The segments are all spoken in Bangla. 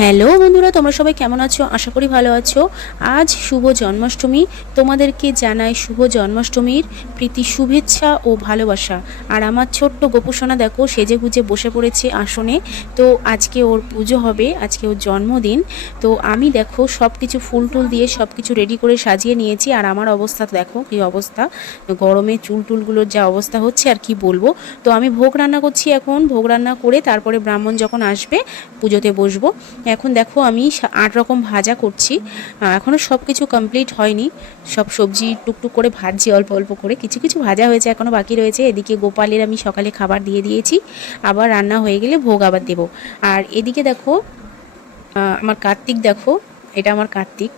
হ্যালো বন্ধুরা, তোমরা সবাই কেমন আছো? আশা করি ভালো আছো। আজ শুভ জন্মাষ্টমী। তোমাদেরকে জানাই শুভ জন্মাষ্টমীর প্রীতি শুভেচ্ছা ও ভালোবাসা। আর আমার ছোট্ট গোপুসোনা দেখো সেজে গুজে বসে পড়েছে আসনে। তো আজকে ওর পুজো হবে, আজকে ওর জন্মদিন। তো আমি দেখো সব কিছু ফুল টুল দিয়ে সব কিছু রেডি করে সাজিয়ে নিয়েছি। আর আমার অবস্থা দেখো কী অবস্থা, গরমে চুল টুলগুলোর যা অবস্থা হচ্ছে আর কি বলবো। তো আমি ভোগ রান্না করছি, এখন ভোগ রান্না করে তারপরে ব্রাহ্মণ যখন আসবে পুজোতে বসবো। এখন দেখো আমি 8 রকম ভাজা করছি। এখনও সব কিছু কমপ্লিট হয়নি, সব সবজি টুকটুক করে ভাজছি অল্প অল্প করে, কিছু কিছু ভাজা হয়েছে এখনও বাকি রয়েছে। এদিকে গোপালের আমি সকালে খাবার দিয়ে দিয়েছি, আবার রান্না হয়ে গেলে ভোগ আবার দেবো। আর এদিকে দেখো আমার কার্তিক, দেখো এটা আমার কার্তিক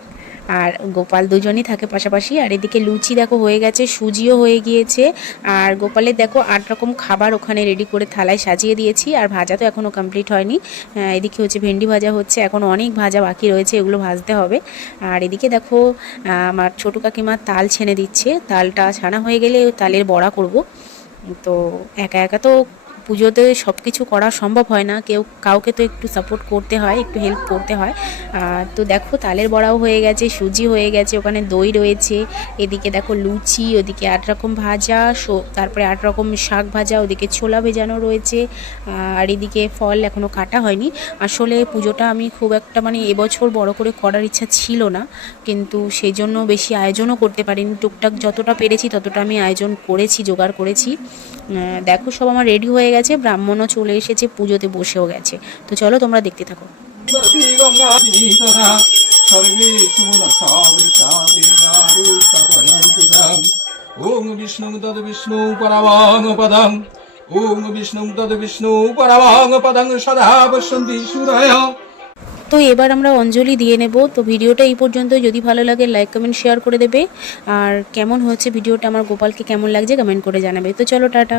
আর গোপাল দুজনই থাকে পাশাপাশি। আর এদিকে লুচি দেখো হয়ে গেছে, সুজিও হয়ে গিয়েছে। আর গোপালের দেখো 8 রকম খাবার ওখানে রেডি করে থালায় সাজিয়ে দিয়েছি। আর ভাজা তো এখনও কমপ্লিট হয়নি। এদিকে হচ্ছে ভেন্ডি ভাজা হচ্ছে, এখন অনেক ভাজা বাকি রয়েছে, এগুলো ভাজতে হবে। আর এদিকে দেখো আমার ছোটো কাকিমা তাল ছেনে দিচ্ছে, তালটা ছানা হয়ে গেলে তালের বড়া করব। তো একা একা তো পুজোতে সব কিছু করা সম্ভব হয় না, কাউকে তো একটু সাপোর্ট করতে হয়, একটু হেল্প করতে হয়। তো দেখো তালের বড়াও হয়ে গেছে, সুজি হয়ে গেছে, ওখানে দই রয়েছে। এদিকে দেখো লুচি, ওদিকে 8 রকম ভাজা, তারপরে 8 রকম শাক ভাজা, ওদিকে ছোলা ভেজানো রয়েছে। আর এদিকে ফল এখনও কাটা হয়নি। আসলে পুজোটা আমি খুব একটা এবছর বড় করে করার ইচ্ছা ছিল না, কিন্তু সেই জন্য বেশি আয়োজনও করতে পারিনি। টুকটাক যতটা পেরেছি ততটা আমি আয়োজন করেছি, জোগাড় করেছি। দেখো সব আমার রেডি হয়ে গেছে, ব্রাহ্মণও চলে এসেছে, পুজোতে বসেও গেছে। তো চলো তোমরা দেখতে থাকো। ওম বিষ্ণু তদ বিষ্ণু পরমাং পদং, ওম বিষ্ণু তদ বিষ্ণু পরমাং পদং সদা পশ্যন্তি সুরায়। তো এবার আমরা অঞ্জলি দিয়ে নেব। তো ভিডিওটা এই পর্যন্ত, যদি ভালো লাগে লাইক কমেন্ট শেয়ার করে দেবে। আর কেমন হচ্ছে ভিডিওটা, আমার গোপালকে কেমন লাগছে কমেন্ট করে জানাবে। তো চলো টাটা।